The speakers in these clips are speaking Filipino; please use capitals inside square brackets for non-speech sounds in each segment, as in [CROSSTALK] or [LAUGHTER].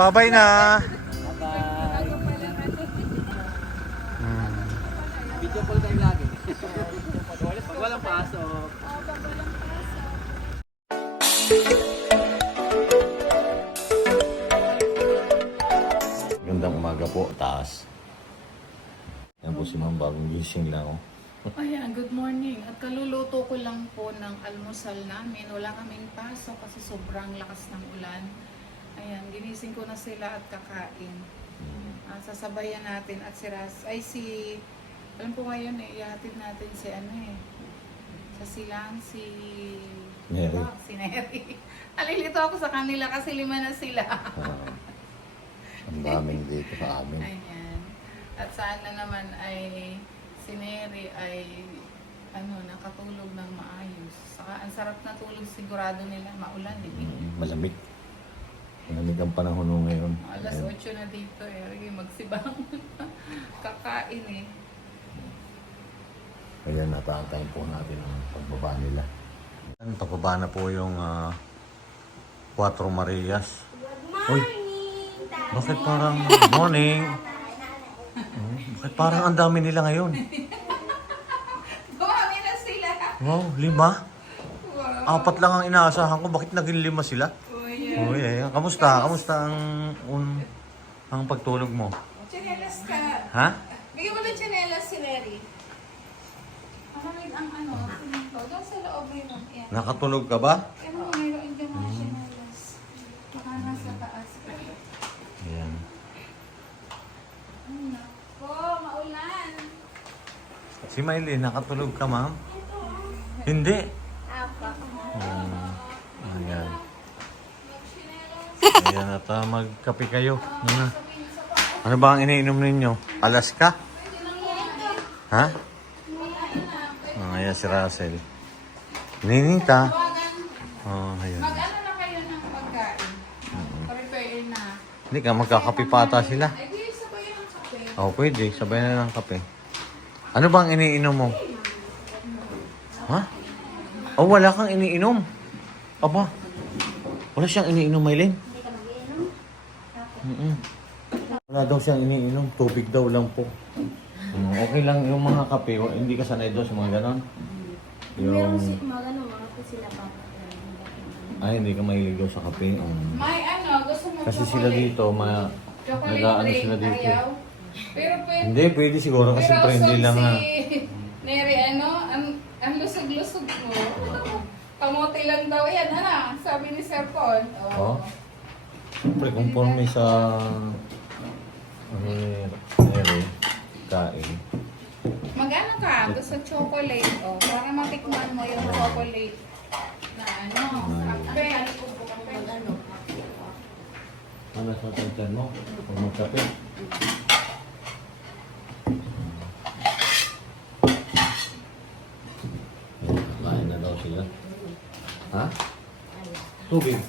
Babay na. Bye-bye. Hmm. Video call tayo lagi. [LAUGHS] Pag walang pasok. Gandang umaga po, taas. Yan po si ma'am, bagong gising lang. Oh. [LAUGHS] Ayan, good morning. At kaluluto ko lang po ng almusal namin. Wala kaming pasok kasi sobrang lakas ng ulan. Ginising ko na sila at kakain. Ah, sasabayan natin at si Ras, ay si, alam ko ngayon eh, ihatid natin si ano eh, sa silang si... Neri. Ah, si Neri. [LAUGHS] Alilito ako sa kanila kasi lima na sila. Ah, ang [LAUGHS] daming dito sa amin. Ayan. At sana naman ay si Neri ay ano, nakatulog ng maayos. Saka ang sarap na tulog sigurado nila maulan eh. Mm, Malamig. Malamig ang panahon nung ngayon. Alas Ayan. 8 na dito eh. Magsibang. [LAUGHS] Kakain eh. Ayan, natantayin po natin ang pagbaba nila. Ayan, pagbaba na po yung ah, Cuatro Marias. Uy, bakit parang morning? Oh, bakit parang ang dami nila ngayon? [LAUGHS] Dumami na sila. Wow, lima? Wow. Apat lang ang inaasahan ko. Bakit naging lima sila? Uy, Uy, ayan. Kamusta? Kamusta ang, un, ang pagtulog mo? Chinelas ka. Ha? Bigyan mo ng chinelas si Neri. Maraming ang ano, sininto. Doon sa loob yun. Yan. Nakatulog ka ba? Ano, mayroon dyan mga chinelas. Baka nasa taas. Ayan. Ay, nako, maulan. Si Maylin, nakatulog ka, ma'am? Hindi. Ayan, at ah, magkape kayo. Muna. Ano ba ang iniinom ninyo? Alaska? Ha? Ah, ayan si Russell. Ninita. Oh, ayan. mag-ano na kayo ng pagkain. Prepare na. Hindi ka, magkakape pa ata sila. Ang. Oo, pwede. Sabay na ng kape. Ano bang iniinom mo? Ha? Oh, wala kang iniinom. Aba, wala siyang iniinom, Maylin. Mm Wala daw siyang iniinom. Tubig daw lang po. Mm, okay lang yung mga kape. wa- Hindi ka sanay doon sa mga ganon. Meron Yung... si mga ano, mga po sila pa. Ay, hindi ka mahilig daw sa kape. Mm. May ano, gusto mo Kasi sila dito, ma... Chocolate drink, sila dito. ayaw. Pero pwede. Hindi, pwede siguro kasi Pero friendly usog lang si ha. [LAUGHS] Neri, ano, ang, ang lusog-lusog mo. Kamote lang daw yan, ano? Sabi ni Sir Paul. Oh. Siyempre, conforme sa ano ni Nere, kain. Mag-ano ka? Gusto chocolate, oh. Para matikman mo yung chocolate na ano. Kape. Mag-ano. Ano sa tantan mo? Pag magkape. Kain na daw sila. Ha? Tubig.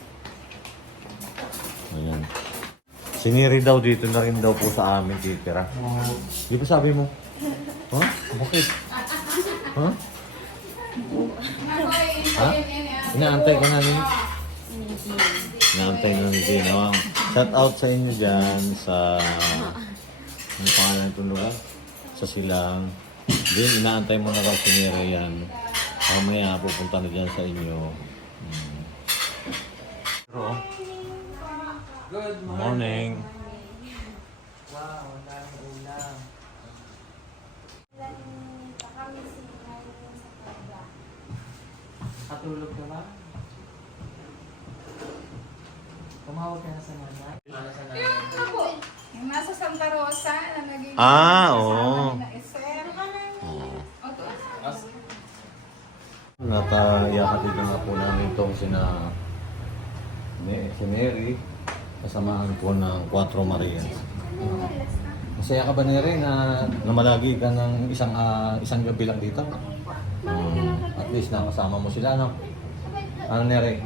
Ayan. Siniri daw dito na rin daw po sa amin titira. Di ba sabi mo? Ha? Bakit? Ha? Ako, Ha? Inaantay ka namin. Inaantay na ni Gino. Shout out sa inyo dyan sa... Ano pangalan itong lugar? Sa Silang. Din, inaantay mo na raw si Nere yan. Mamaya pupunta na dyan sa inyo. Hmm. Pero, Good morning. Wow, ang daming ulam. Katulog ka ba? Tumawag ka na sa nanay? Para sa nanay. Yung nasa Santa Rosa, na naging Ah, oo. na. Oh. O, to. As- Natayakatid na po namin itong sina ni, si Mary kasamahan po ng Cuatro Marias. Masaya ka ba Neri na namalagi ka ng isang ah, isang gabi lang dito? Um, at least nakasama mo sila, no? Ano Neri?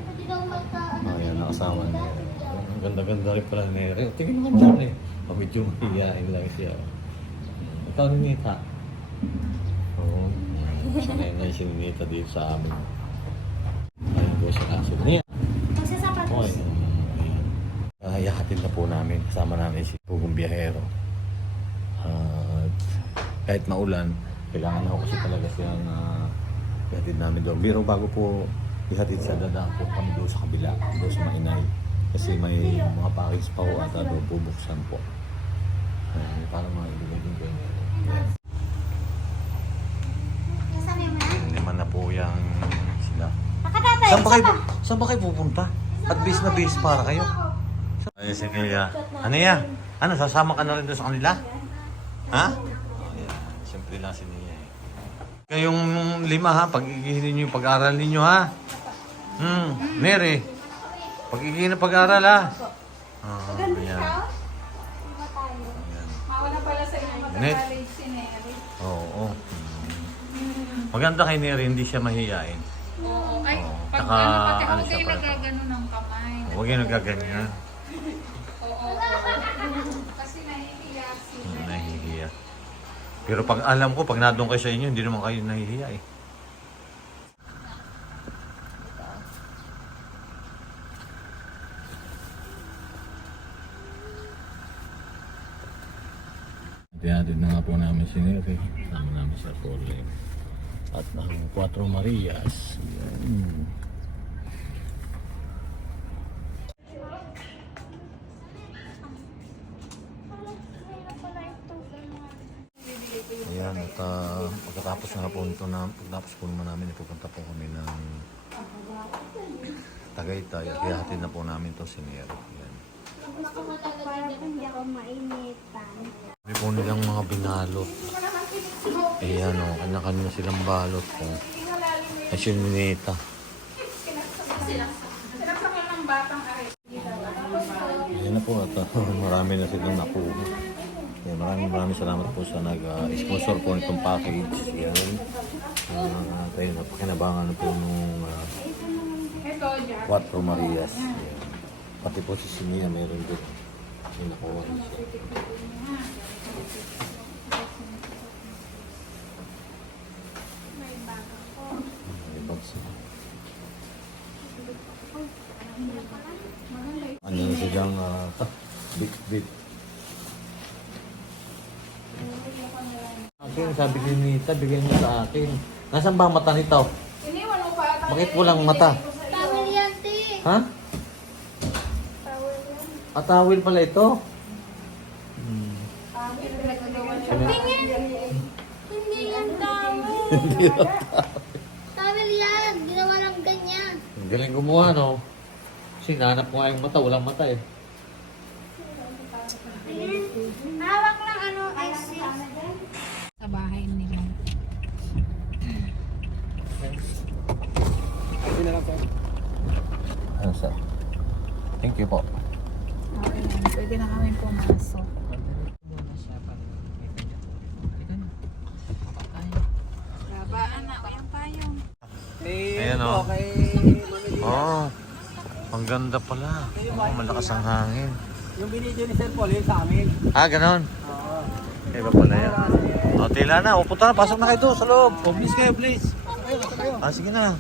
Oh, yan, nakasama ni Neri. Ang ganda-ganda rin pala ni Neri. Tingin naman dyan eh. Oh, medyo mahihain lang siya. Ikaw ni Nita. Oo. Sanay na si Nita dito sa amin. Ayun po sa kaso niya. Ihatid na po namin. Kasama namin si Pugong Biyahero. At kahit maulan, kailangan ako kasi talaga siya na ihatid namin doon. Pero bago po ihatid sa dadaan po kami doon sa kabila, doon sa Mainay. Kasi may mga package pa po ata doon bubuksan po. Uh, para mga ibigay din kayo. Yes. Naman na po yung sila. Saan ba kayo, saan ba kayo pupunta? At bis na bis para kayo? Ay, si Kaya. Ano yan? Ano, sasama ka na rin doon sa kanila? Ha? Ayan, siyempre lang si Nia eh. Kayong lima ha, pag-igihin ninyo yung pag-aaral ninyo ha. Hmm, Mary. Pag-igihin ng pag-aaral ha. Ah, ayan. Ayan. Mawala pala sa inyo Net. mag-college si Neri. Oo. oo. Maganda kay Neri, hindi siya mahihain. Oo. Ay, Oo. pag Saka, ano, pati ano ako siya kayo pala? nagagano ng kamay. Huwag yung nagaganyan. Oo. Kasi nahihiya si Hmm, nahihiya. Pero pag alam ko, pag nadong kayo sa inyo, hindi naman kayo nahihiya eh. Tiyatid na nga po namin si Neri. Sama namin sa Pole. At ng Cuatro Marias. Yan. Ayan, at ah, nito na, pagkatapos po naman namin, ipupunta po kami ng Tagaytay at ihatid na po namin to si Nero. Mainitan. May po nilang mga binalot. Ayan o, kanya-kanya silang balot po. Ay. Sinasakyan ng batang aray. Ayan na po at [LAUGHS] marami na silang nakuha. Ayan, maraming maraming salamat po sa nag-sponsor po nitong package. Ayan. Uh, tayo na pakinabangan po nung ah, Jack. Cuatro Marias. Ayan. Pati po si Sinia meron din. May nakuha rin siya. Ano na silang uh, bit bit. Akin, sabi ni Nita, bigyan niyo sa akin. Nasaan ba ang mata nito? Iniwan mo pa ata. Bakit walang mata? Tawel yan, te. Ha? Tawel yan. Atawil pala ito. Hmm. Hindi yan tawel. [LAUGHS] Tawel yan. Ginawa lang ganyan. Ang galing gumawa, no? Kasi nahanap ko nga yung mata, walang mata eh. Hawak lang ano, ice Sa bahay nila. Ano sir? Thank you po. Okay. Pwede na kami pumasok. Babaan na. Yung payong. Ayan, oh. Oh, ang ganda pala. Oh, malakas ang hangin. Yung binidyo ni Sir Paul, yun sa amin. Ah, ganon. Oo. Iba pala yan. O, tila na. O, punta na. Pasok na kayo doon sa loob. O, please kayo, please. Kayo, basta kayo. Ah, sige na.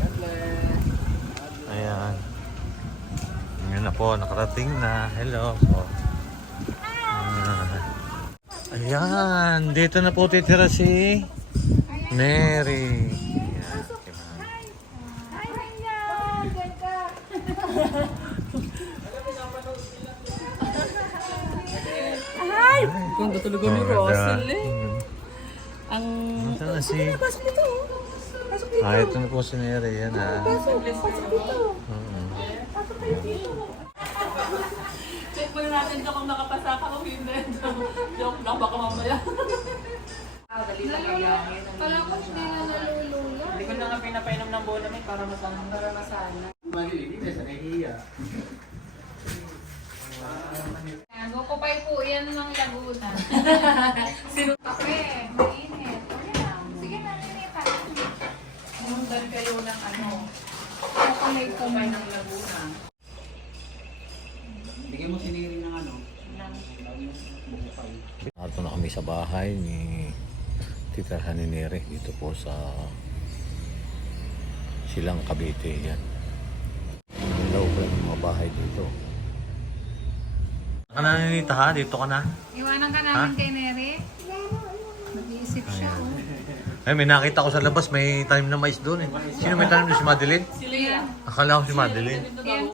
God bless. Ayan. Ngayon na po, nakarating na. Hello po. Ah. Ayan, dito na po titira si Mary. Ayan. Ay, Maya! Diyan ka. Ay! Kung tutulugan ni Russell eh. Ang... Ito na si... Pasok dito. Pasok dito. Ah, ito na po si Mary. Yan ah. Pasok, pasok dito. Pasok dito. Check muna natin dyan kung nakapasa ka o hindi. Joke lang, baka mamaya. Kala ko hindi na naluluya. Hindi ko na nga pinapainom ng bola may para masana. Para masana. Yan, Gukupay po yan ng Laguna. [LAUGHS] Sino? Kape, mainit. Sige na, ninita. Mundan kayo ng ano. Kukulay kumay ng Laguna. Kami sa bahay ni Tita Haninere dito po sa Silang Cavite yan. Ang loob ng mga bahay dito. Ka na ninita ha? Dito ka na? Iwanan ka Ha? namin kay Neri. Nag-iisip siya. oh. Ay, [LAUGHS] may nakita ko sa labas, may tanim na mais doon eh. Sino may tanim doon? Si Madeline? Sila yan. Akala ko si Madeline. Pakabait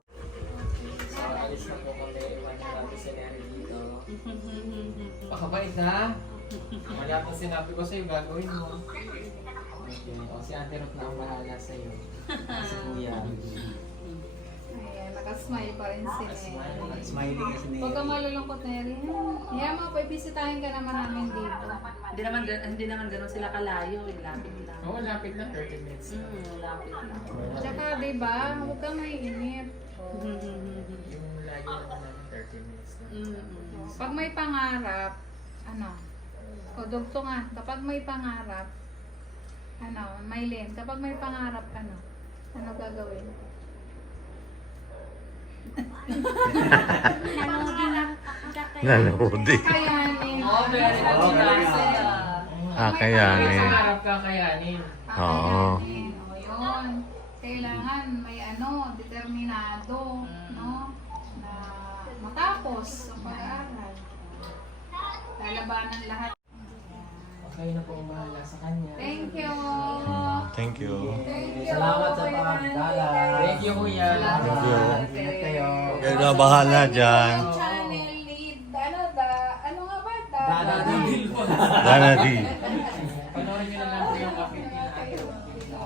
na. Kaya po sinabi ko sa'yo, gagawin mo. Okay. O, si Ate Ruth na ang bahala sa'yo. Si Kuya. Ayan, nakasmile pa rin si Neri. Smiling kasi Huwag ka malulungkot, Neri. Kaya mga pabisitahin ka naman namin dito. Hindi naman, gan- hindi naman ganun sila kalayo. Eh. Lapit lang. Oo, lapit lang. 30 minutes. Hmm, lapit lang. Tsaka, di ba, huwag kang maiinip. Yung lagi naman namin 30 minutes lang. Mm. Pag may pangarap, ano, o dugto nga, kapag may pangarap, ano, Maylin, kapag may pangarap, ano, ano gagawin? Nanoodin na. Nalodi. Kayanin. Oh, very good. Ah, kayanin. Pangarap ka kayanin. Oo. Kakayanin. O, yun. Kailangan may ano, determinado, no? Na matapos ang pag-aaral. Lalabanan lahat. Okay na po ang bahala sa kanya. Thank you. Thank you. Thank you. Salamat sa pagdala. Thank you, Kuya. Thank you. Ingat kayo. Kayo na bahala dyan. Channel lead, ano da, ano nga ba? Da, Dada Dil po. Dana D. Panoorin niyo na lang po yung kapit nila.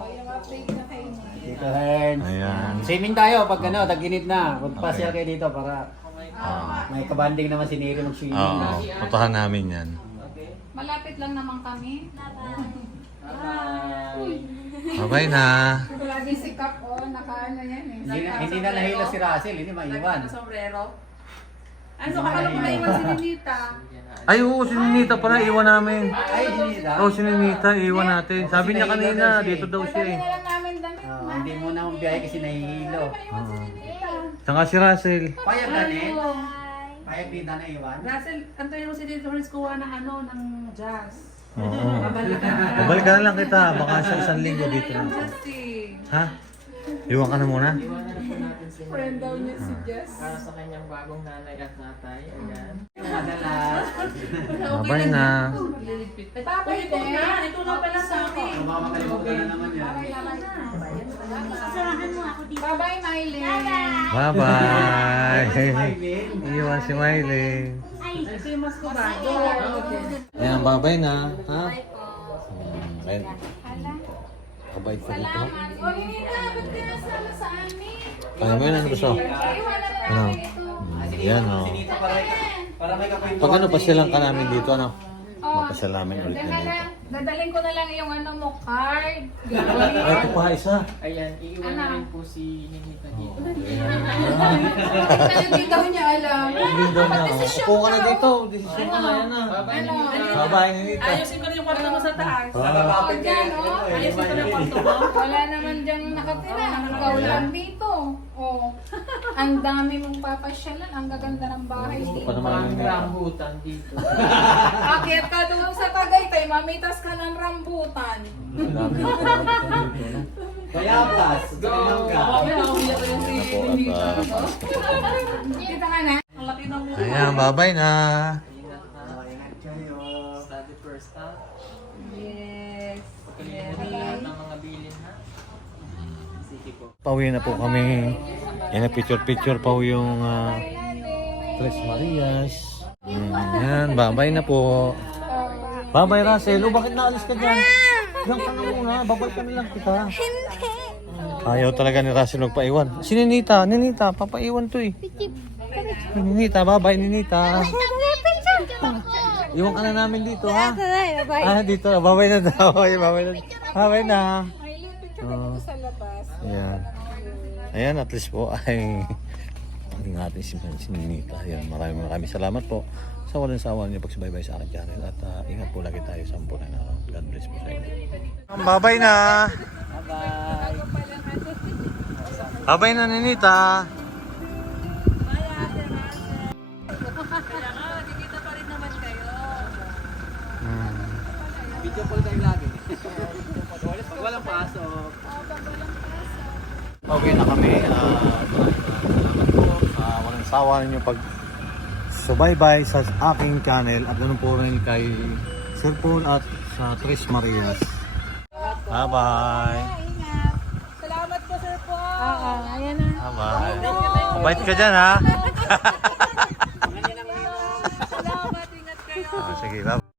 Yung update na kayo. Dito rin. Ayan. Swimming tayo pag ano, tag-init na. Magpasyal kayo dito para Ah. may kabanding naman si Nero ng swimming. Oo. Puntahan namin yan. Okay. Malapit lang naman kami. Bye-bye. Bye-bye na. Lagi si Kap, oh, naka ano yan eh. Hindi na, hindi na nahila si Russell, hindi maiwan. Lagi na sombrero. Ano, akala ko naiwan si Ninita. Ay, oo, si Ninita pala. Iwan namin. Ay, hindi na. Oo, si Ninita. Iwan natin. Sabi niya kanina, dito daw siya Padali eh. na lang namin damit. Oo, hindi mo na biyahe kasi nahihilo. Oo. Saka si Russell. Payag na din. Payag din na naiwan. Russell, antayin mo si Dito Horns kuha ng ano, ng jazz. Oo. Babalik ka na. Babalik ka na lang kita. Baka sa isang linggo dito jazz eh. Ha? Iwan ka na muna? Iwanan na po natin si Friend daw niya si Jess. Para sa kanyang bagong nanay at tatay. Ayan. Madalas. [LAUGHS] Bye na. Papa, ito na. Ito na pala sa amin. Baka makalimutan na naman yan. Sasamahan mo ako dito. Bye-bye, Miley. Bye-bye. Iwan si Miley. Ito yung mas ko bago. Ayan, bye-bye na. Ha? Hmm, ayun. Kabait pa dito. Salamat. O, Ninita, ba't ka nasama sa amin? Kaya mo yun, ano gusto? Na Ano? namin ito. Yan, o. Sinita para, para may kakwentuhan. Pag ano, pasyalan ka namin dito, ano? Oh, Mapasyal namin ulit na dito. Dadalhin ko na lang yung ano mo, card. [LAUGHS] Ay, ito pa, isa. Ayan, iiwan na Ano? rin po si Ninita dito. Hindi daw niya alam. Hindi daw na. Upo ka na dito. Desisyon ka na yan na. Ano? Ninita. Bye-bye, Ninita. Ayusin ko na kwarto mo sa taas. Ah, Oh, dyan, oh. Ayusin ko na yung kwarto mo. Wala naman dyan nakatira. Ikaw lang dito. Oh. Ang dami mong papasyalan. Ang gaganda ng bahay Gusto dito. pa naman yung rambutan dito. Akyat ka doon sa Tagaytay, mamitas ka ng rambutan. Ako Ninita. at ah, Kita ka na? Ayan. Ingat na. Pauwi na po kami. Yan, picture-picture pa po yung uh, Tres Marias. Mm, Yan, bye-bye na po. Bye-bye, Russell. Oh, bakit naalis ka dyan? Diyan ka na muna. Babalik ka na lang kita. Ayaw talaga ni Russell magpaiwan. Si Ninita, Ninita, papaiwan to eh. Ninita, bye-bye, Ninita. Iwan ka na namin dito, ha? Ah, dito. Bye-bye na daw. Bye-bye na. Bye-bye na. Ayan, at least po ay hindi natin si, Ninita. Ayan, maraming maraming salamat po sa walang sawa niyo pagsubaybay sa akin channel. At ah, ingat po lagi tayo sa ampunan na God bless po sa inyo. Bye-bye na! Bye-bye. Bye-bye na, Ninita! Kaya nga, dikita pa rin naman kayo. Hmm. Video call tayo lagi. Pag walang pasok. Okay na kami. Uh, salamat po sa walang sawa ninyo pag So bye-bye sa aking channel at ganun po rin kay Sir Paul at sa Tres Marias. Bye-bye. Salamat po, Sir Paul. Oo, ayan na. Bye-bye. Mabait ka dyan ha. Salamat, [LAUGHS] ingat kayo. Ah, sige, bye.